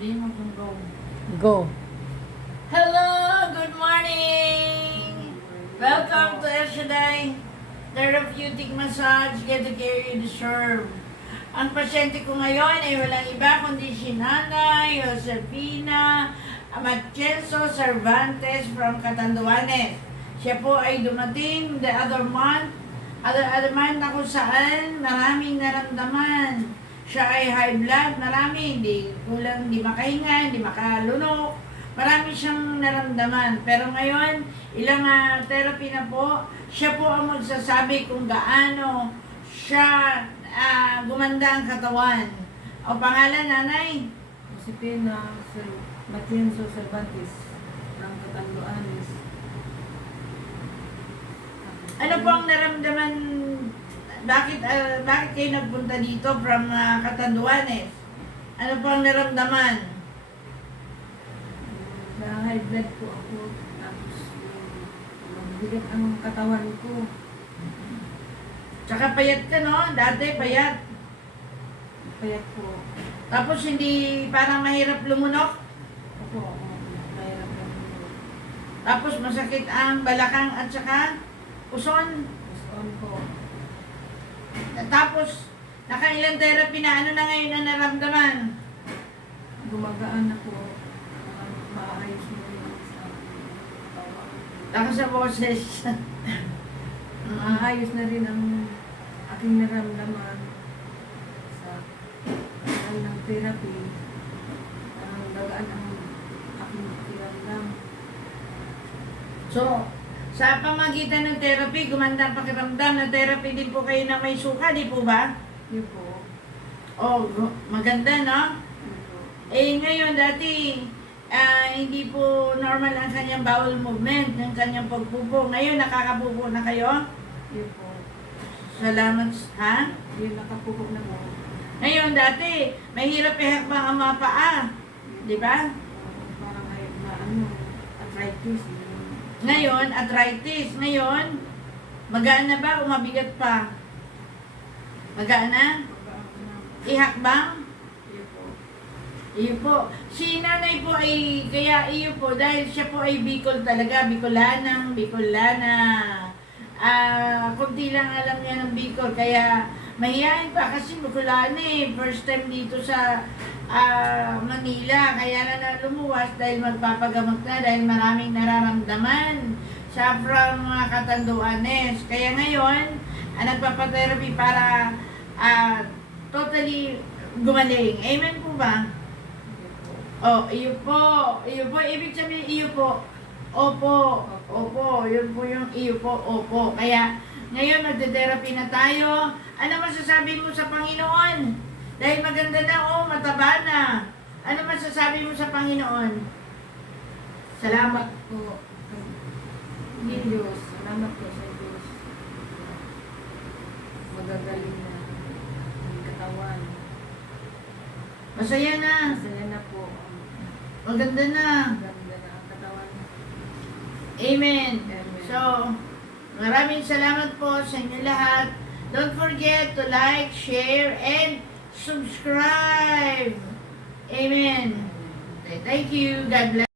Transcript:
Go. Hello, good morning! Welcome to El Shaddai Therapeutic Massage. Get the care you deserve. Ang pasyente ko ngayon ay walang iba kundi si Nanay Josefina Matienzo Cervantes from Catanduanes. Siya po ay dumating the other month na kung saan maraming naramdaman. Siya ay high blood, marami, hindi makahinga, hindi makalunok. Marami siyang naramdaman. Pero ngayon, ilang therapy na po, siya po ang magsasabi kung gaano siya gumanda ang katawan. O pangalan, Nanay? Josefina Matienzo Cervantes from Catanduanes. Ano po ang naramdaman? Bakit kayo nagpunta dito from Catanduanes? Ano po ang naramdaman? Na high blood po ako. Tapos mabigat ang katawan ko. Tsaka payat ka, no? Dati payat. Payat po. Tapos hindi parang mahirap lumunok. Ako, mahirap lang. Tapos masakit ang balakang at saka puson. Gusto ko. Tapos nakailang therapy na ano na ngayon ang naramdaman? Gumagaan ako. Maayos mo rin ang sa katawan. Tapos sa boses. Maayos na rin ang aking naramdaman sa ng therapy. Gagaan ang aking pakiramdam. So, sa pamagitan ng therapy, gumanda ang pakiramdam na therapy din po kayo na may suka, di po ba? Yun po. Oh, maganda, no? Yun po. Eh, ngayon, dati, hindi po normal ang kanyang bowel movement, ng kanyang pagpupo. Ngayon, nakakapupo na kayo? Yun po. Salamat, ha? Yun, nakapupo na po. Ngayon, dati, mahirap ihakbang ang mga paa. Di ba? Parang ay arthritis. Ngayon, arthritis. Ngayon, magaan na ba o mabigat pa? Magaan na? Ihakbang? Yun po. Iyo po. Si nanay po ay, kaya iyo po, dahil siya po ay Bicol talaga, Bicolanang, Bicolana. Kunti lang alam niya ng Bicol, kaya mahihain pa kasi Bicolana eh. First time dito sa Manila, kaya na lumuwas dahil magpapagamot na, dahil maraming nararamdaman siya from Catanduanes. Kaya ngayon, nagpapatherapy para totally gumaling. Amen po ba? Oh, iyo po. Iyo po. Ibig sabihin, iyo po. Opo. Opo. Yun po yung iyo po. Opo. Kaya, ngayon magte-therapy na tayo. Ano masasabi mo sa Panginoon? Dahil maganda na, mataba na. Ano masasabi mo sa Panginoon? Salamat. po. Hindi Diyos. Salamat po sa Diyos. Magagaling na ang katawan. Masaya na. Masaya na po. Maganda na. Ganda na ang katawan. Amen. Amen. So, maraming salamat po sa inyo lahat. Don't forget to like, share, and subscribe. Amen. Thank you. God bless.